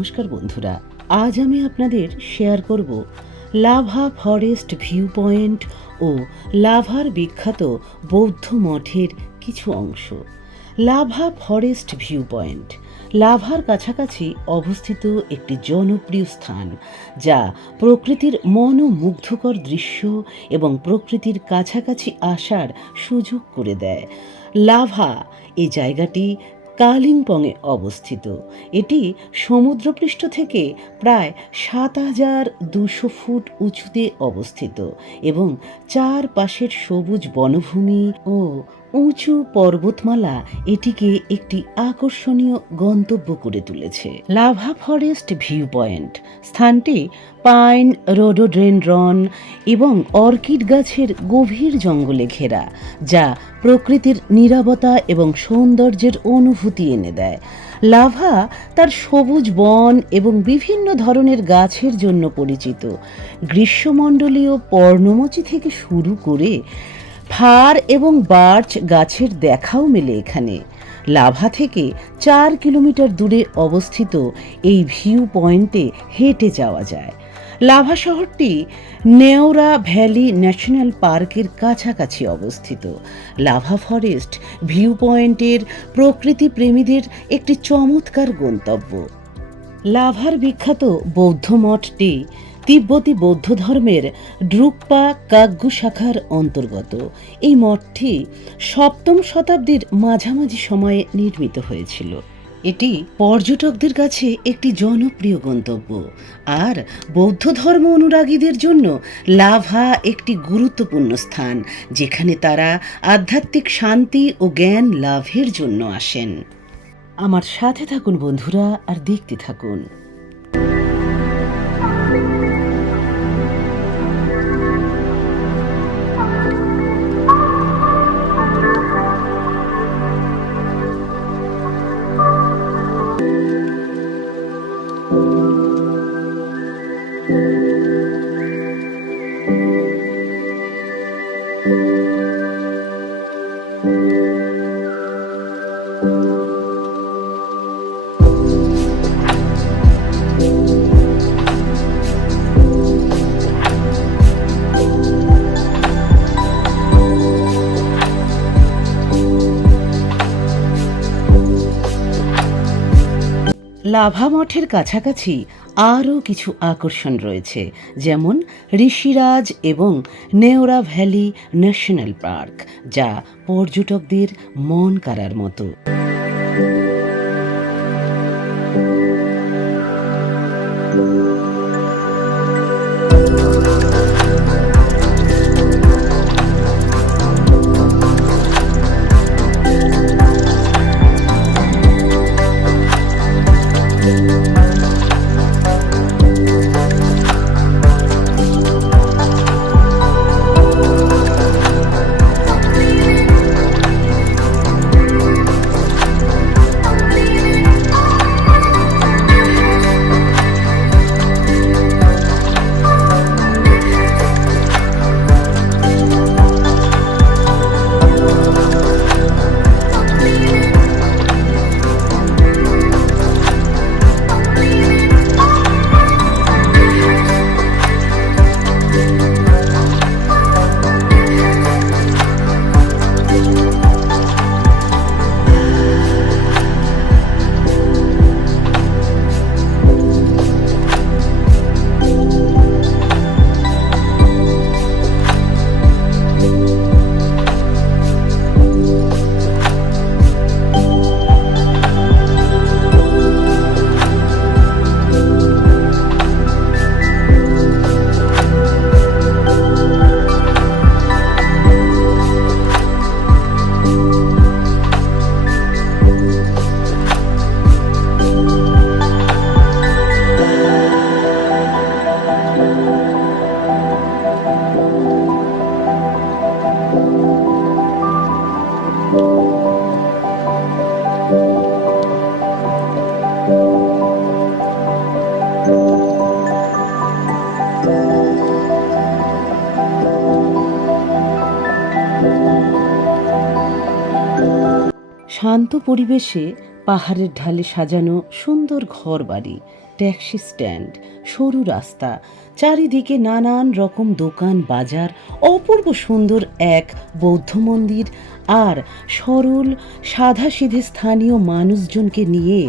নমস্কার বন্ধুরা, আজ আমি আপনাদের শেয়ার করব লাভা ফরেস্ট ভিউ পয়েন্ট ও লাভার বিখ্যাত বৌদ্ধ মঠের কিছু অংশ। লাভা ফরেস্ট ভিউ পয়েন্ট লাভার কাছাকাছি অবস্থিত একটি জনপ্রিয় স্থান, যা প্রকৃতির মনোমুগ্ধকর দৃশ্য এবং প্রকৃতির কাছাকাছি আসার সুযোগ করে দেয়। লাভা এই জায়গাটি কালিম্পংয়ে অবস্থিত। এটি সমুদ্রপৃষ্ঠ থেকে প্রায় সাত হাজার দুশো ফুট উঁচুতে অবস্থিত এবং চারপাশের সবুজ বনভূমি ও উঁচু পর্বতমালা এটিকে একটি আকর্ষণীয় গন্তব্য করে তুলেছে। লাভা ফরেস্ট ভিউ পয়েন্ট স্থানটি পাইন রোডোড্রেনড্রন এবং অর্কিড গাছের গভীর জঙ্গলে ঘেরা, যা প্রকৃতির নীরবতা এবং সৌন্দর্যের অনুভূতি এনে দেয়। লাভা তার সবুজ বন এবং বিভিন্ন ধরনের গাছের জন্য পরিচিত। গ্রীষ্মমণ্ডলীয় পর্ণমোচী থেকে শুরু করে ফার এবং বার্চ গাছের দেখাও মেলে এখানে। লাভা থেকে চার কিলোমিটার দূরে অবস্থিত এই ভিউ পয়েন্টে হেঁটে যাওয়া যায়। লাভা শহরটি নেওরা ভ্যালি ন্যাশনাল পার্কের কাছাকাছি অবস্থিত। লাভা ফরেস্ট ভিউ পয়েন্টের প্রকৃতি প্রেমীদের একটি চমৎকার গন্তব্য। লাভার বিখ্যাত বৌদ্ধ মঠটি তিব্বতী বৌদ্ধ ধর্মের ড্রুকপা কাগ্যু শাখার অন্তর্গত। এই মঠটি সপ্তম শতাব্দীর মাঝামাঝি সময়ে নির্মিত হয়েছিল। এটি পর্যটকদের কাছে একটি জনপ্রিয় গন্তব্য। আর বৌদ্ধ ধর্ম অনুরাগীদের জন্য লাভা একটি গুরুত্বপূর্ণ স্থান, যেখানে তারা আধ্যাত্মিক শান্তি ও জ্ঞান লাভের জন্য আসেন। আমার সাথে থাকুন বন্ধুরা, আর দেখতে থাকুন। লাভা মঠের কাছাকাছি আরও কিছু আকর্ষণ রয়েছে, যেমন ঋষিরাজ এবং নেওরা ভ্যালি ন্যাশনাল পার্ক, যা পর্যটকদের মন কাড়ার মতো। শান্ত পরিবেশে পাহাড়ের ঢালে সাজানো সুন্দর ঘর বাড়ি ট্যাক্সি স্ট্যান্ড, সরু রাস্তা, চারিদিকে নানান রকম দোকান, বাজার, অপূর্ব সুন্দর এক বৌদ্ধ মন্দির আর সরল, সাধাসিধে স্থানীয় মানুষজনকে নিয়ে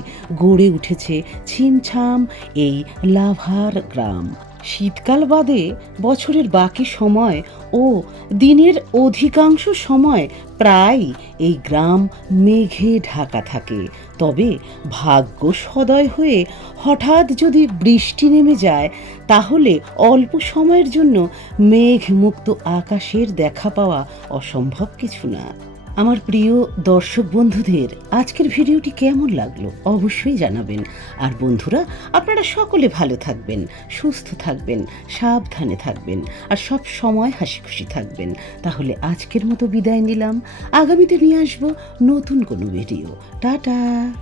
গড়ে উঠেছে ছিমছাম এই লাভার গ্রাম। শীতকাল বাদে বছরের বাকি সময় ও দিনের অধিকাংশ সময় প্রায় এই গ্রাম মেঘে ঢাকা থাকে। তবে ভাগ্য সদয় হয়ে হঠাৎ যদি বৃষ্টি নেমে যায়, তাহলে অল্প সময়ের জন্য মেঘমুক্ত আকাশের দেখা পাওয়া অসম্ভব কিছু না। আমার প্রিয় দর্শক বন্ধুদের, আজকের ভিডিওটি কেমন লাগল অবশ্যই জানাবেন। আর বন্ধুরা, আপনারা সকলে ভালো থাকবেন, সুস্থ থাকবেন, সাবধানে থাকবেন, আর সব সময় হাসি খুশি থাকবেন। তাহলে আজকের মতো বিদায় নিলাম। আগামীতে নিয়ে আসব নতুন কোনো ভিডিও। টাটা!